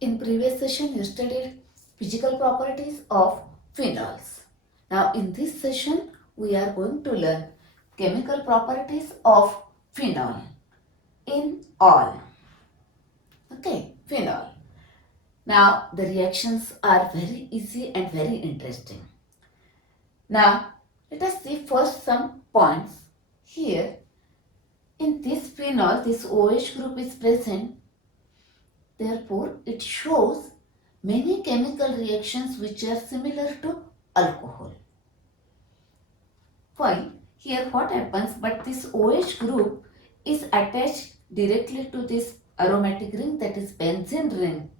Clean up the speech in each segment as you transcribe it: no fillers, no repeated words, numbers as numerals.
In previous session, you studied physical properties of phenols. Now, in this session, we are going to learn chemical properties of phenol in all. Okay, phenol. Now, the reactions are very easy and very interesting. Now, let us see first some points. Here, in this phenol, this OH group is present. Therefore, it shows many chemical reactions which are similar to alcohol. Fine, here what happens, but this OH group is attached directly to this aromatic ring, that is benzene ring.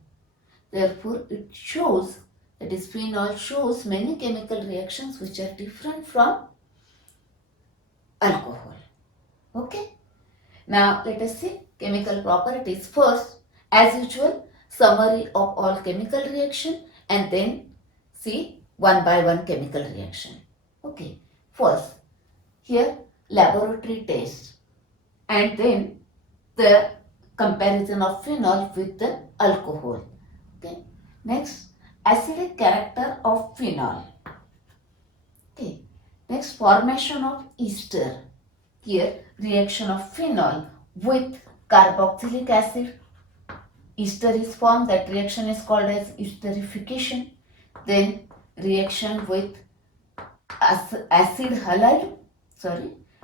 Therefore, it shows, that is phenol shows many chemical reactions which are different from alcohol. Okay. Now, let us see chemical properties. First, as usual, summary of all chemical reaction and then see one by one chemical reaction. Okay. First, here laboratory test and then the comparison of phenol with the alcohol. Okay. Next, acidic character of phenol. Okay. Next, formation of ester. Here, reaction of phenol with carboxylic acid. Ester is formed. That reaction is called as esterification. Then, reaction with acid halide.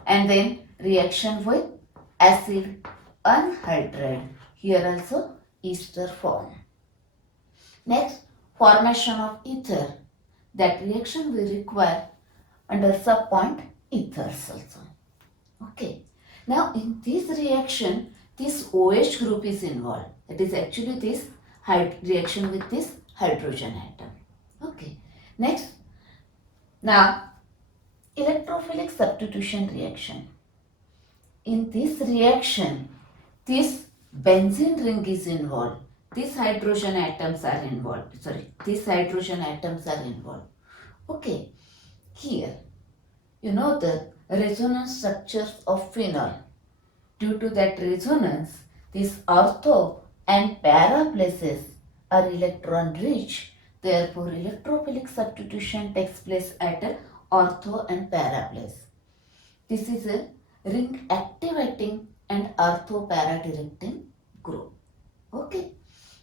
And then reaction with acid anhydride. Here also ester form. Next, formation of ether. That reaction we require under subpoint ethers also. Okay. Now in this reaction, this OH group is involved. It is actually this reaction with this hydrogen atom. Okay. Next. Now, electrophilic substitution reaction. In this reaction, this benzene ring is involved. These hydrogen atoms are involved. These hydrogen atoms are involved. Okay. Here, you know the resonance structures of phenol. Due to that resonance, these ortho and para places are electron rich. Therefore, electrophilic substitution takes place at a ortho and para place. This is a ring activating and ortho para directing group. Okay.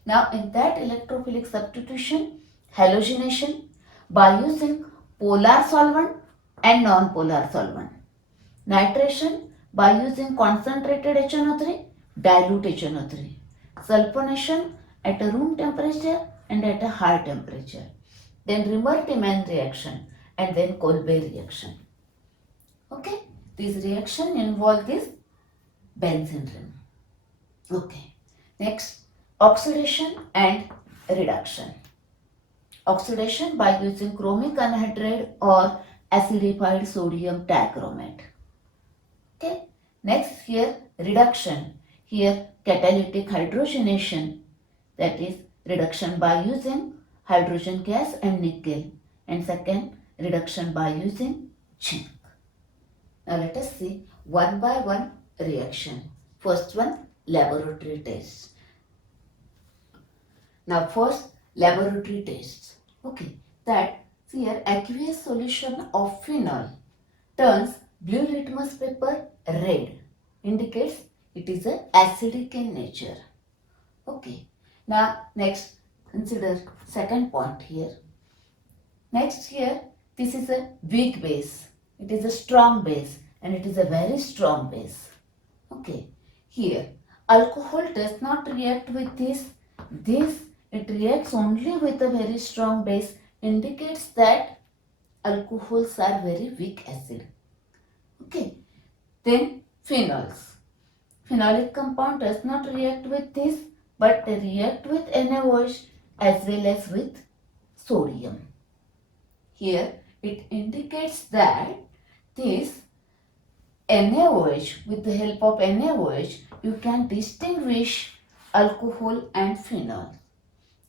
Now, in that electrophilic substitution, halogenation by using polar solvent and non-polar solvent. Nitration by using concentrated HNO3, dilute HNO3. Sulfonation at a room temperature and at a high temperature. Then Remer-Tiemann reaction and then Kolbe reaction. Okay, this reaction involve this benzene ring. Okay, next oxidation and reduction. Oxidation by using chromic anhydride or acidified sodium dichromate. Okay. Next here reduction. Here catalytic hydrogenation, that is reduction by using hydrogen gas and nickel, and second reduction by using zinc. Now let us see one by one reaction. First one, laboratory test. Now first laboratory tests. Okay, that here aqueous solution of phenol turns blue litmus paper red, indicates it is a acidic in nature. Okay, now next consider second point here. Next here, this is a weak base, it is a strong base and it is a very strong base. Okay, here alcohol does not react with this, it reacts only with a very strong base, indicates that alcohols are very weak acid. Okay, then phenols. Phenolic compound does not react with this, but they react with NaOH as well as with sodium. Here it indicates that this NaOH, with the help of NaOH, you can distinguish alcohol and phenol.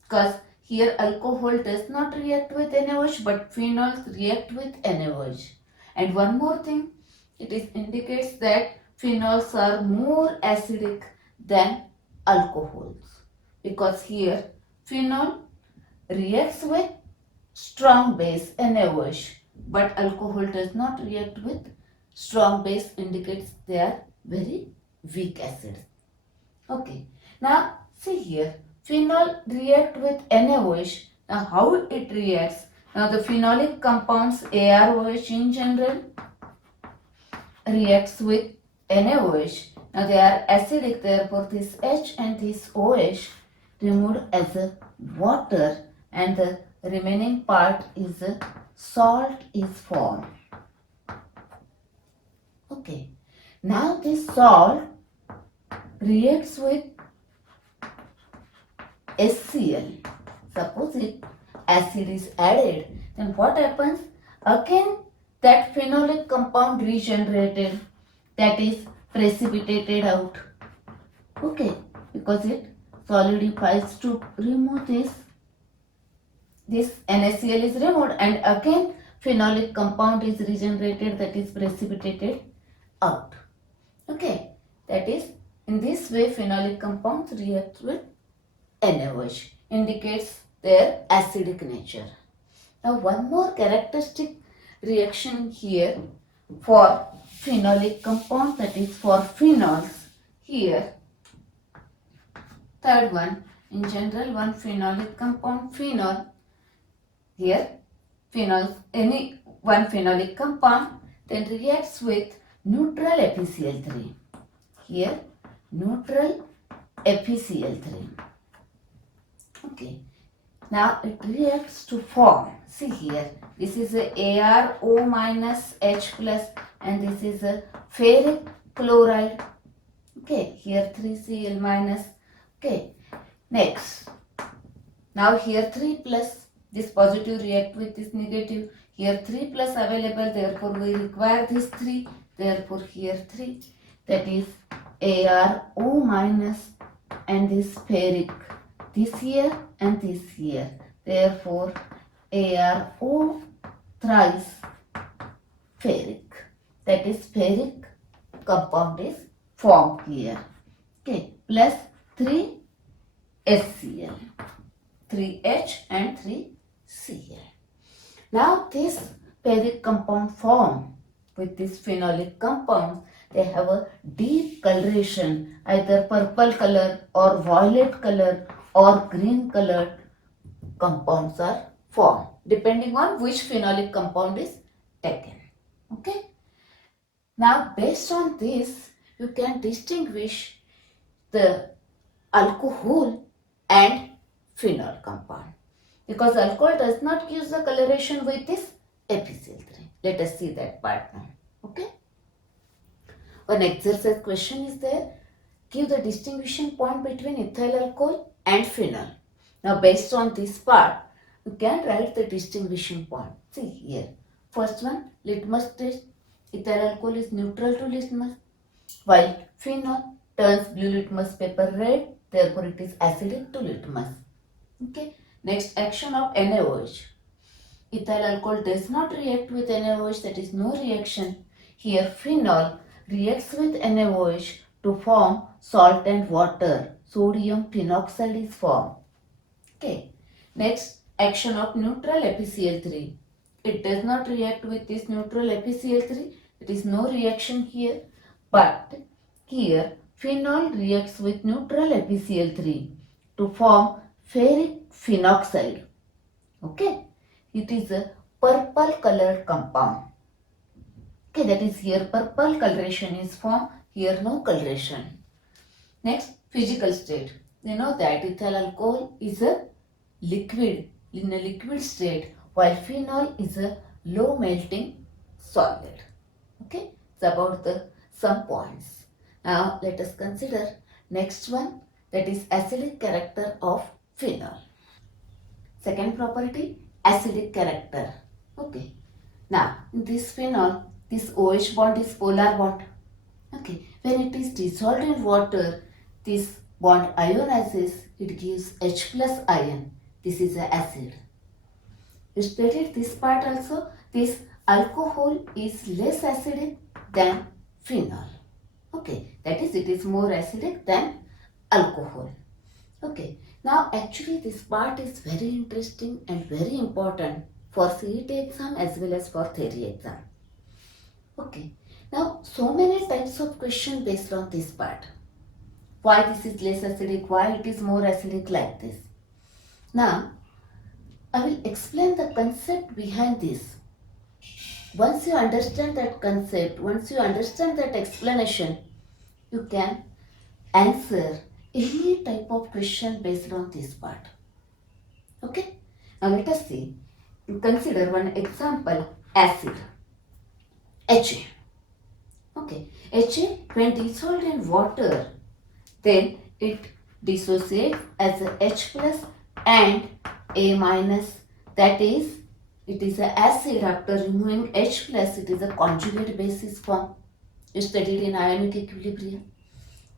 Because here alcohol does not react with NaOH, but phenols react with NaOH. And one more thing, it indicates that phenols are more acidic than alcohols, because here Phenol reacts with strong base NaOH, but alcohol does not react with strong base, indicates they are very weak acids. Okay, now see here, phenol react with NaOH. Now how it reacts? Now the phenolic compounds AROH in general reacts with NaOH. Now they are acidic, therefore this H and this OH removed as a water, and the remaining part is a salt is formed. Okay, now this salt reacts with HCl. Suppose if acid is added, then what happens? Again that phenolic compound regenerated, that is precipitated out. Okay, because it solidifies to remove this NaCl is removed, and again phenolic compound is regenerated, that is precipitated out. Okay, that is in this way phenolic compounds react with NaOH, indicates their acidic nature. Now one more characteristic reaction here for phenolic compound, that is for phenols. Here third one, in general one phenolic compound phenol. Here phenols, any one phenolic compound then reacts with neutral FeCl3. Here neutral FeCl3. Okay, now it reacts to form, see here, this is a ArO minus H plus, and this is a ferric chloride. Okay, here 3Cl minus. Okay, next, now here 3 plus, this positive react with this negative, here 3 plus available, therefore we require this 3, therefore here 3, that is ArO minus, and this ferric, this here and this here, therefore ArO thrice ferric, that is ferric compound is formed here. Okay, plus 3 HCl, 3H and 3Cl. Now this ferric compound formed with this phenolic compound, they have a deep coloration, either purple color or violet color or green colored compounds are formed, depending on which phenolic compound is taken. Okay. Now based on this, you can distinguish the alcohol and phenol compound, because alcohol does not give the coloration with this FeCl3. Let us see that part now. Okay. One exercise question is there. Give the distinguishing point between ethyl alcohol and phenol. Now based on this part, you can write the distinguishing point. See here. First one, litmus test. Ethyl alcohol is neutral to litmus, while phenol turns blue litmus paper red, therefore it is acidic to litmus. Okay. Next, action of NaOH. Ethyl alcohol does not react with NaOH, that is no reaction. Here phenol reacts with NaOH to form salt and water. Sodium phenoxide is formed. Okay. Next, action of neutral FeCl3. It does not react with this neutral FeCl3. It is no reaction here. But here phenol reacts with neutral FeCl3 to form ferric phenoxide. Okay. It is a purple colored compound. Okay, that is here purple coloration is formed, here no coloration. Next, physical state. You know that ethyl alcohol is a liquid, in a liquid state, while phenol is a low melting solid. Okay, it's about the some points. Now let us consider next one, that is acidic character of phenol. Second property, acidic character. Okay. Now in this phenol, this OH bond is polar bond. Okay. When it is dissolved in water, this bond ionizes, it gives H plus ion. This is an acid. You stated this part also, this alcohol is less acidic than phenol. Okay. That is, it is more acidic than alcohol. Okay, now actually this part is very interesting and very important for CET exam as well as for theory exam. Okay, now so many types of question based on this part. Why this is less acidic, why it is more acidic, like this. Now, I will explain the concept behind this. Once you understand that concept, once you understand that explanation, you can answer any type of question based on this part. Okay? Now let us see. Consider one example, acid, Ha. Okay, Ha when dissolved in water, then it dissociates as a H plus and A minus, that is, it is an acid. After removing H plus, it is a conjugate basis form. You studied in ionic equilibrium.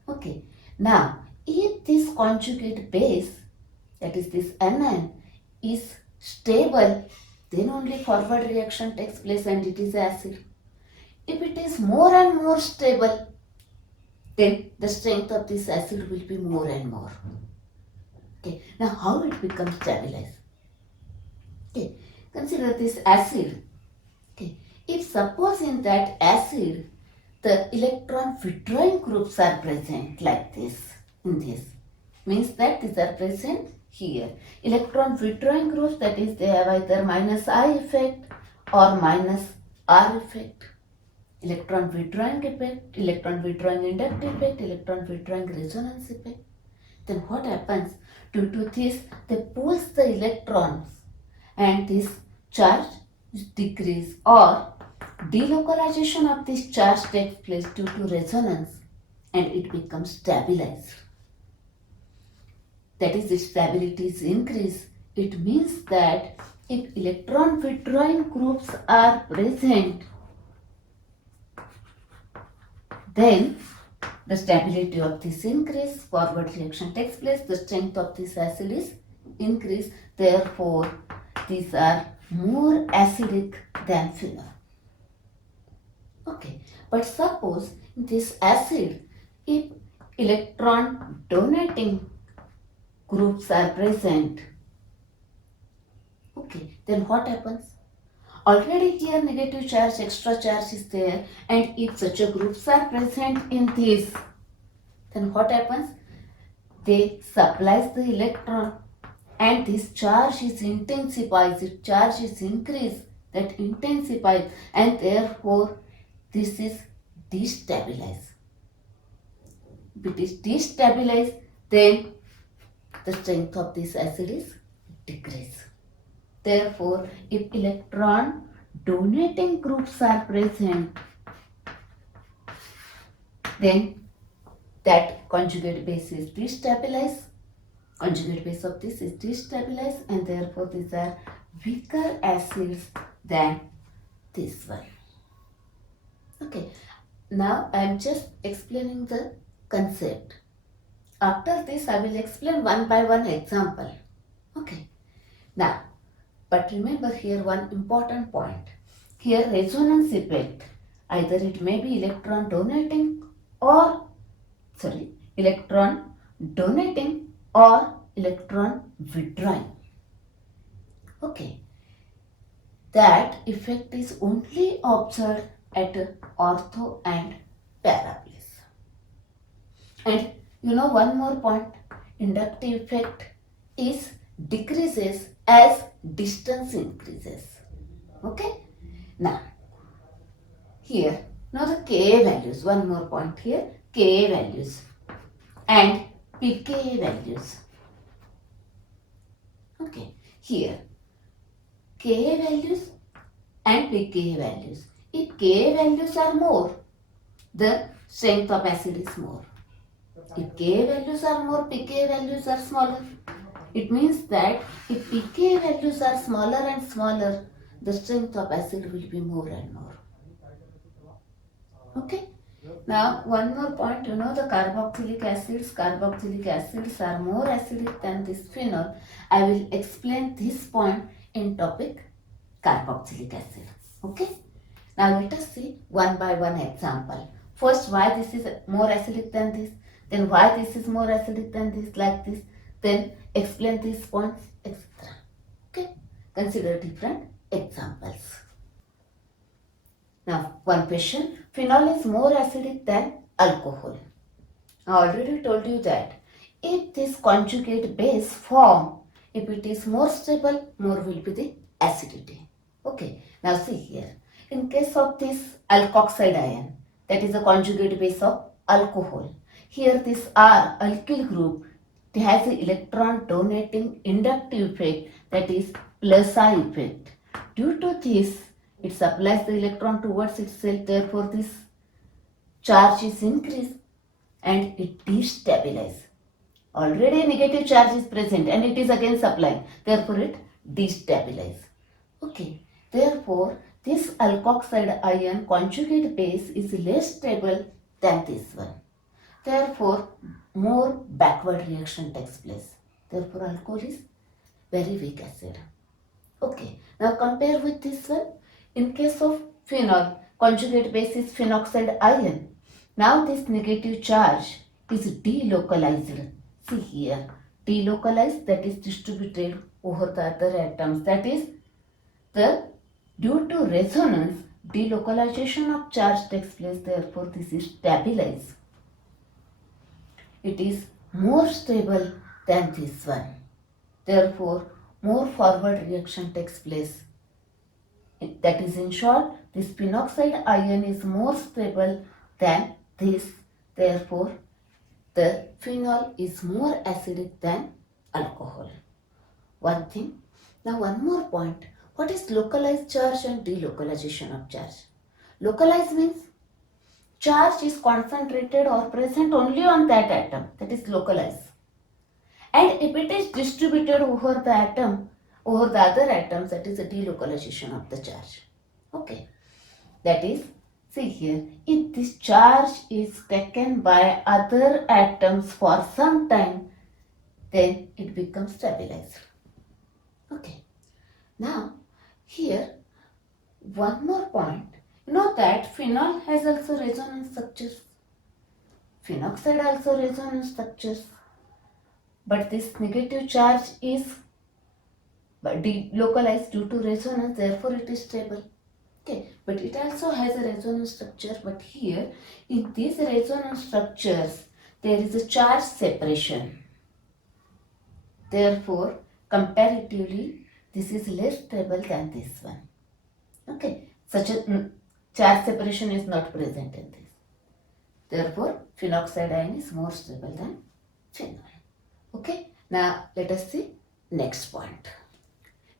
Okay, now if this conjugate base, that is this anion, is stable, then only forward reaction takes place and it is acid. If it is more and more stable, then the strength of this acid will be more and more. Okay, now how it becomes stabilized? Okay, consider this acid. Okay, if suppose in that acid the electron withdrawing groups are present like this, in this, means that these are present here. Electron withdrawing groups, that is, they have either minus I effect or minus R effect. Electron withdrawing effect, electron withdrawing inductive effect, electron withdrawing resonance effect. Then what happens? Due to this, they pulls the electrons and this charge is decreased, or delocalization of this charge takes place due to resonance and it becomes stabilized. That is, its stability is increased. It means that if electron withdrawing groups are present, then the stability of this increase, forward reaction takes place, the strength of this acid is increased, therefore these are more acidic than phenol. Okay, but suppose this acid, if electron donating groups are present, okay, then what happens? Already here negative charge, extra charge is there, and if such a groups are present in this, then what happens? They supplies the electron and this charge is intensifies, its charge is increased, that intensifies, and therefore this is destabilized. If it is destabilized, then the strength of this acid is decreased. Therefore, if electron donating groups are present, then that conjugate base is destabilized, conjugate base of this is destabilized, and therefore these are weaker acids than this one. Okay, now I am just explaining the concept. After this, I will explain one by one example. Okay, now, but remember here one important point. Here resonance effect, either it may be electron donating or electron withdrawing. Okay, that effect is only observed at ortho and para place. And you know one more point, inductive effect is decreases as distance increases. Okay, now here, now the Ka values, one more point here, Ka values and pKa values. Okay, here Ka values and pKa values. If Ka values are more, the strength of acid is more. If Ka values are more, pKa values are smaller. It means that if pKa values are smaller and smaller, the strength of acid will be more and more. Okay. Now one more point, you know the carboxylic acids are more acidic than this phenol. I will explain this point in topic carboxylic acid. Okay. Now let us see one by one example. First, why this is more acidic than this, then why this is more acidic than this, like this. then explain these points, etc. Okay, consider different examples. Now, one question, phenol is more acidic than alcohol. I already told you that if this conjugate base form, if it is more stable, more will be the acidity. Okay, now see here. In case of this alkoxide ion, that is a conjugate base of alcohol. Here this R, alkyl group, it has an electron donating inductive effect, that is plus I effect. Due to this, it supplies the electron towards itself, therefore this charge is increased and it destabilizes. Already negative charge is present and it is again supplying, therefore it destabilizes. Okay, therefore this alkoxide ion conjugate base is less stable than this one. Therefore more backward reaction takes place. Therefore alcohol is very weak acid. Okay, now compare with this one. In case of phenol, conjugate base is phenoxide ion. Now this negative charge is delocalized. See here, delocalized, that is distributed over the other atoms. That is, due to resonance, delocalization of charge takes place. Therefore, this is stabilized. It is more stable than this one. Therefore, more forward reaction takes place. That is, in short, this phenoxide ion is more stable than this. Therefore, the phenol is more acidic than alcohol. One thing. Now one more point. What is localized charge and delocalization of charge? Localized means charge is concentrated or present only on that atom. That is localized. And if it is distributed over the atom, over the other atoms, that is a delocalization of the charge. Okay. That is, see here, if this charge is taken by other atoms for some time, then it becomes stabilized. Okay. Now, here, one more point. You know that phenol has also resonance structures. Phenoxide also resonance structures. But this negative charge is delocalized due to resonance, therefore it is stable. Okay, but it also has a resonance structure, but here in these resonance structures there is a charge separation. Therefore, comparatively this is less stable than this one. Okay, such a charge separation is not present in this. Therefore, phenoxide ion is more stable than phenol. Okay, now let us see next point.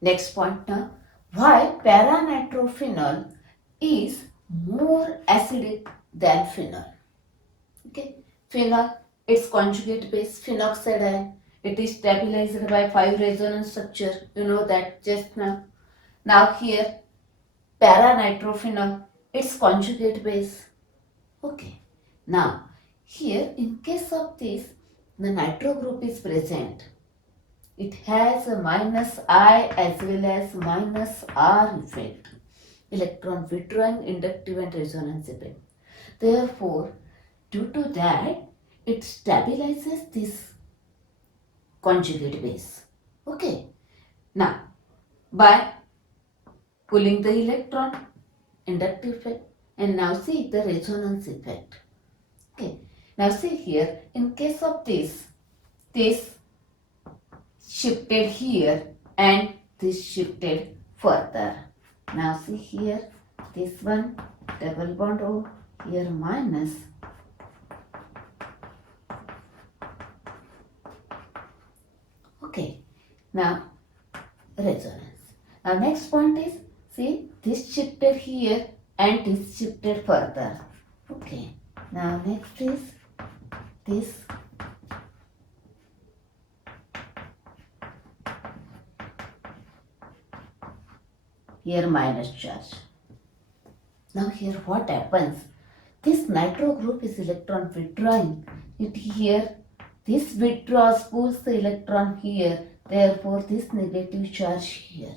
Next point now, why para-nitrophenol is more acidic than phenol. Okay, phenol, its conjugate base phenoxide ion, it is stabilized by 5 resonance structure. You know that just now. Now here, para-nitrophenol, its conjugate base. Okay, now here in case of this, the nitro group is present. It has a minus I as well as minus R effect, electron withdrawing, inductive and resonance effect. Therefore, due to that, it stabilizes this conjugate base. Okay. Now, by pulling the electron, inductive effect, and now see the resonance effect. Okay. Now see here, in case of this shifted here and this shifted further. Now see here, this one double bond O, here minus. Okay, now resonance. Now next point is, see this shifted here and this shifted further. Okay, now next is this. Here minus charge. Now here what happens? This nitro group is electron withdrawing. It here, this withdraws, pulls the electron here. Therefore this negative charge here.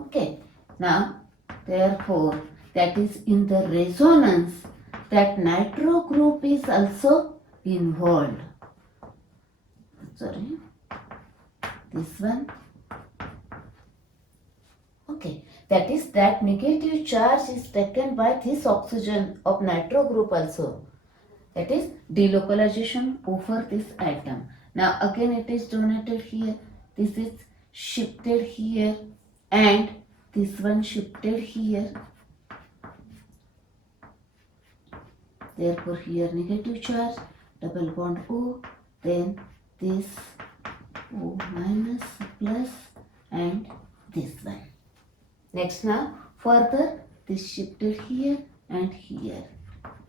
Okay. Now therefore that is in the resonance, that nitro group is also involved. Sorry. this one. Okay, that is that negative charge is taken by this oxygen of nitro group also. That is delocalization over this atom. Now again it is donated here. This is shifted here and this one shifted here. Therefore here negative charge, double bond O, then this O minus plus and this one. Next now further this shifted here and here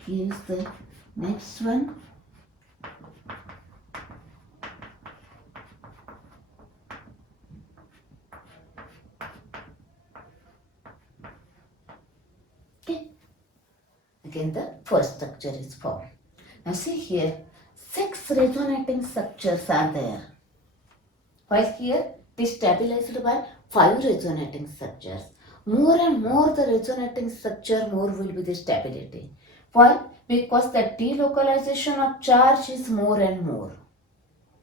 gives the next one. Okay. Again the first structure is formed. Now see here 6 resonating structures are there. While here it is stabilized by 5 resonating structures. More and more the resonating structure, more will be the stability. Why? Because the delocalization of charge is more and more.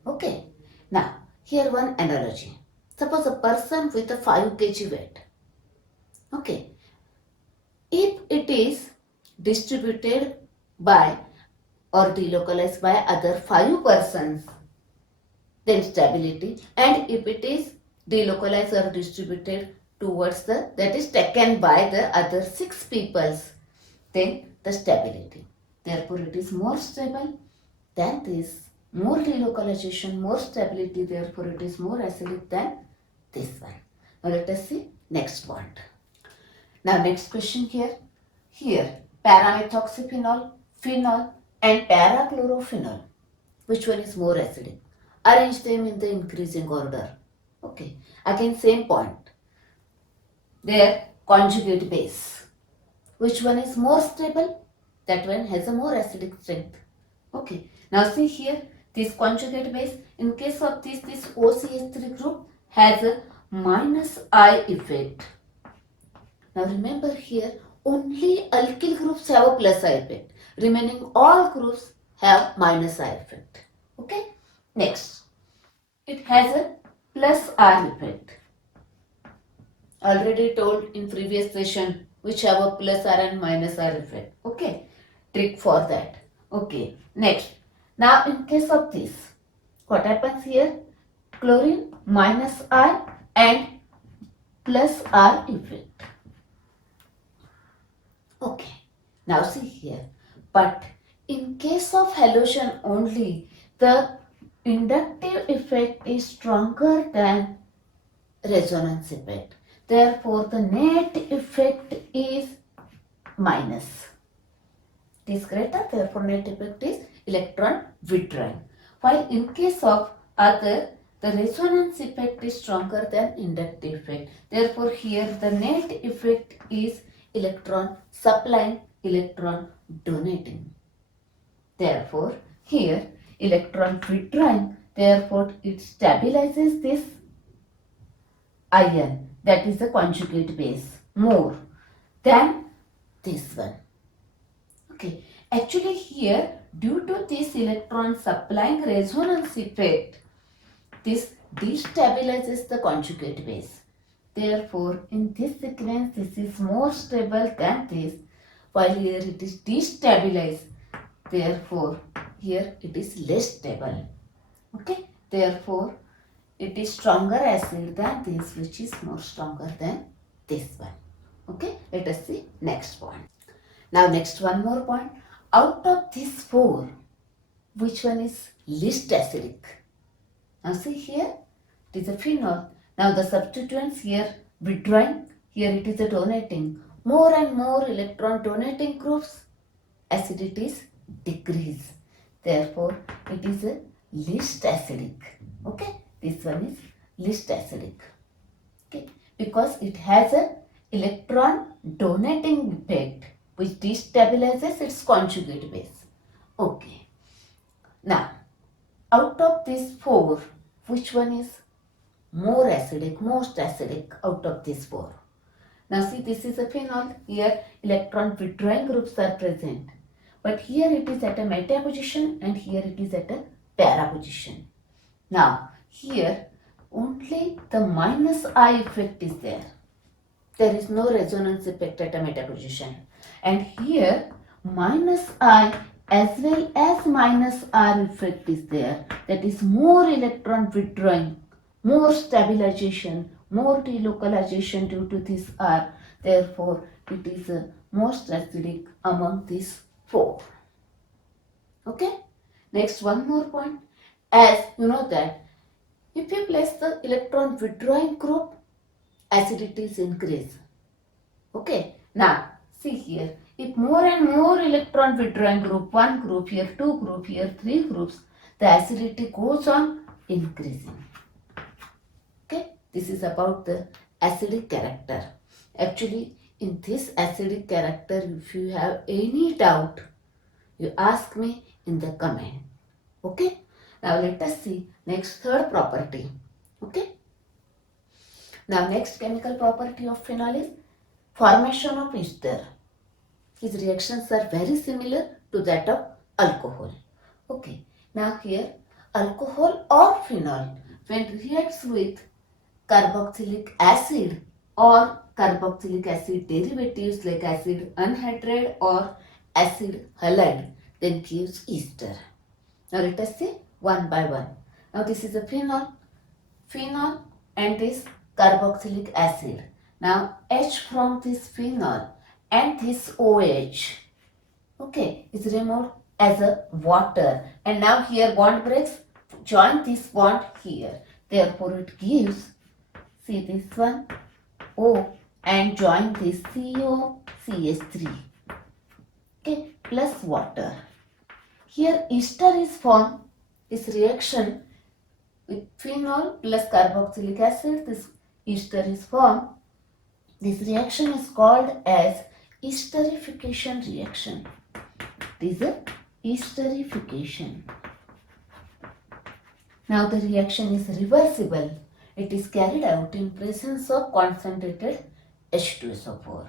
Okay. Now, here one analogy. Suppose a person with a 5 kg weight. Okay. If it is distributed by or delocalized by other 5 persons, then stability. And if it is delocalized or distributed towards that is taken by the other 6 peoples, then the stability. Therefore it is more stable than this. More delocalization, more stability, therefore it is more acidic than this one. Now let us see next point. Now next question here. Here paramethoxyphenol, phenol and parachlorophenol. Which one is more acidic? Arrange them in the increasing order. Okay. Again same point. Their conjugate base. Which one is more stable? That one has a more acidic strength. Okay. Now see here, this conjugate base, in case of this OCH3 group has a minus I effect. Now remember here, only alkyl groups have a plus I effect. Remaining all groups have minus I effect. Okay. Next, it has a plus R effect. Already told in previous session which have a plus R and minus R effect. Okay, trick for that. Okay, next. Now in case of this, what happens here? Chlorine minus I and plus R effect. Okay, now see here. But in case of halogen only, the inductive effect is stronger than resonance effect. Therefore, the net effect is minus. It is greater, therefore net effect is electron withdrawing. While in case of other, the resonance effect is stronger than inductive effect. Therefore, here the net effect is electron supplying, electron donating. Therefore, here electron withdrawing, therefore it stabilizes this ion, that is the conjugate base, more than this one. Okay, actually here due to this electron supplying resonance effect, this destabilizes the conjugate base. Therefore, in this sequence, this is more stable than this, while here it is destabilized. Therefore, here it is less stable. Okay, therefore, it is stronger acid than this, which is more stronger than this one. Okay, let us see next point. Now, next one more point. Out of these 4, which one is least acidic? Now, see here, it is a phenol. Now, the substituents here withdrawing, here it is a donating. More and more electron donating groups, acidities decrease. Therefore, it is a least acidic. Okay, this one is least acidic. Okay, because it has a electron donating effect which destabilizes its conjugate base. Okay. Now, out of these 4, which one is more acidic, most acidic out of these 4? Now see, this is a phenol. Here electron withdrawing groups are present. But here it is at a meta position and here it is at a para position. Now, here only the minus I effect is there. There is no resonance effect at a metaposition. And here minus I as well as minus R effect is there. That is more electron withdrawing, more stabilization, more delocalization due to this R. Therefore, it is most acidic among these four. Okay? Next, one more point. As you know that if you place the electron withdrawing group, acidity is increased. Okay? Now, see here. If more and more electron withdrawing group, one group here, two group here, three groups, the acidity goes on increasing. Okay? This is about the acidic character. Actually, in this acidic character, if you have any doubt, you ask me in the comment. Okay? Now let us see next third property. Okay? Now next chemical property of phenol is formation of ester. His reactions are very similar to that of alcohol. Okay. Now here alcohol or phenol when reacts with carboxylic acid or carboxylic acid derivatives like acid anhydride or acid halide then gives ester. Now let us see one by one. Now this is a phenol and this carboxylic acid. Now H from this phenol and this OH, okay, is removed as a water, and now here bond breaks, join this bond here. Therefore it gives, see this one, O and join this CO, CH3, okay, plus water. Here ester is formed, this reaction with phenol plus carboxylic acid, this ester is formed. This reaction is called as esterification reaction. It is a esterification. Now the reaction is reversible. It is carried out in presence of concentrated H2SO4.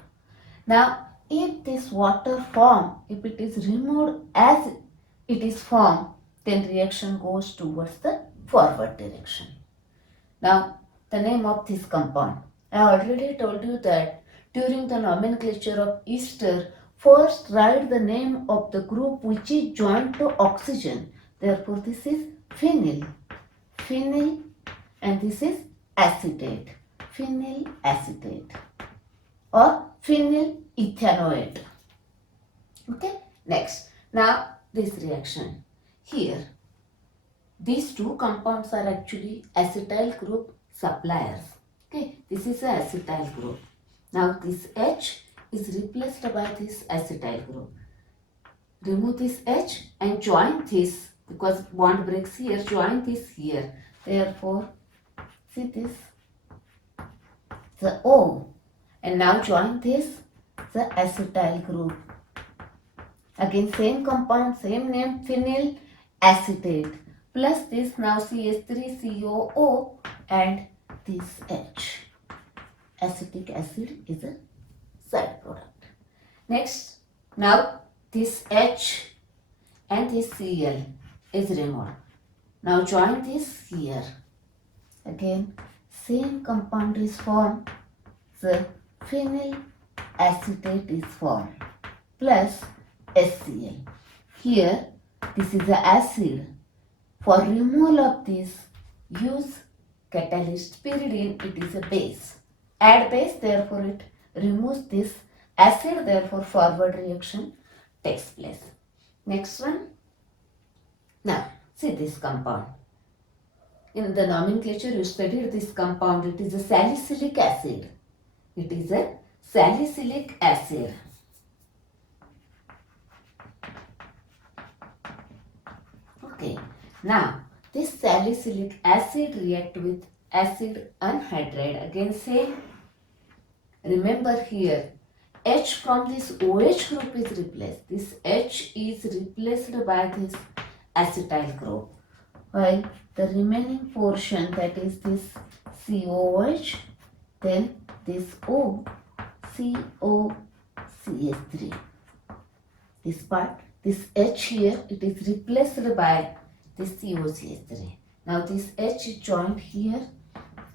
Now if this water form, if it is removed as it is formed, then reaction goes towards the forward direction. Now the name of this compound. I already told you that during the nomenclature of ester, first write the name of the group which is joined to oxygen. Therefore this is phenyl, and this is acetate, phenyl acetate or phenyl ethanoate. Okay, next. Now this reaction. Here, these two compounds are actually acetyl group suppliers. Okay, this is an acetyl group. Now this H is replaced by this acetyl group. Remove this H and join this, because bond breaks here, join this here. Therefore, see this, the O, and now join this, the acetyl group. Again same compound, same name, phenyl acetate, plus this now CH3COO and this H. Acetic acid is a side product. Next, now this H and this Cl is removed. Now join this here. Again, same compound is formed. The phenyl acetate is formed plus HCl. Here, this is the acid. For removal of this, use catalyst pyridine. It is a base. Add base, therefore it removes this acid, therefore forward reaction takes place. Next one. Now, see this compound. In the nomenclature, you studied this compound. It is a salicylic acid. It is a salicylic acid. Okay. Now, this salicylic acid react with acid anhydride. Again, same. Remember here, H from this OH group is replaced. This H is replaced by this acetyl group, while the remaining portion, that is this COOH, then this O, COCH3. This part, this H here, it is replaced by this COCH3. Now this H is joined here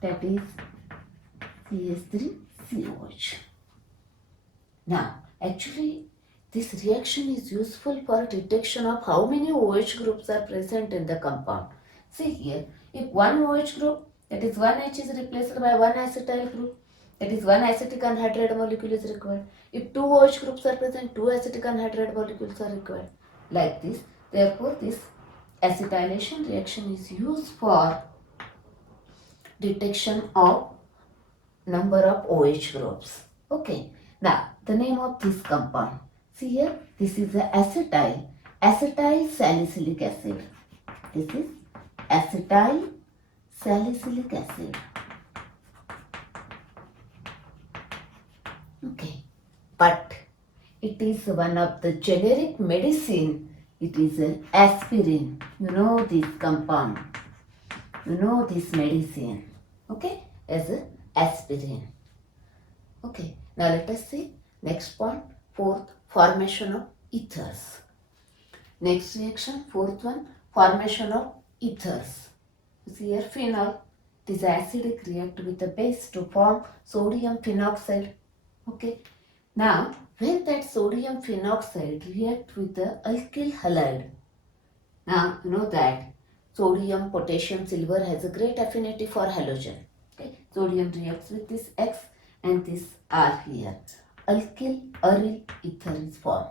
that is CH3COH. Now, actually, this reaction is useful for detection of how many OH groups are present in the compound. See here, if one OH group, that is one H is replaced by one acetyl group, that is one acetic anhydride molecule is required. If two OH groups are present, two acetic anhydride molecules are required. Like this, therefore this acetylation reaction is used for detection of number of OH groups. Okay, now the name of this compound. See here, this is the acetyl salicylic acid. This is acetyl salicylic acid. Okay, but it is one of the generic medicine. It is an aspirin. You know this compound. You know this medicine. Okay, as a aspirin. Okay, now let us see next point, fourth, formation of ethers. Next reaction, fourth one, formation of ethers. You see here, phenol. This acidic react with the base to form sodium phenoxide. Okay, now when that sodium phenoxide react with the alkyl halide, now you know that sodium, potassium, silver has a great affinity for halogen. Okay, sodium reacts with this X and this R here. Alkyl aryl ether is formed.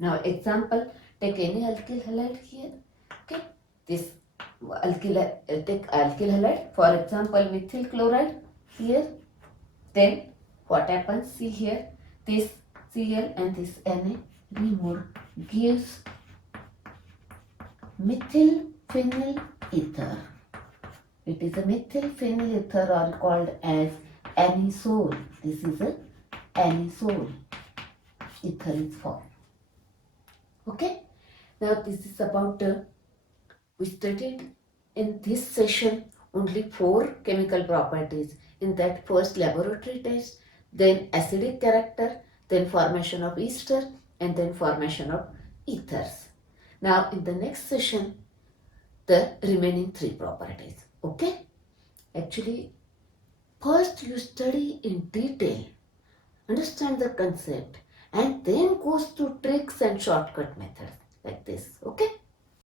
Now example, take any alkyl halide here. Okay, this take alkyl halide, for example methyl chloride here. Then what happens? See here, this Cl and this Na removed gives methyl phenyl ether. It is a methyl phenyl ether or called as anisole. This is a anisole ether is formed. Okay. Now this is about we studied in this session only 4 chemical properties. In that, first laboratory test, then acidic character, then formation of ester, and then formation of ethers. Now in the next session, the remaining 3 properties. Okay? Actually, first you study in detail, understand the concept, and then goes to tricks and shortcut methods like this. Okay?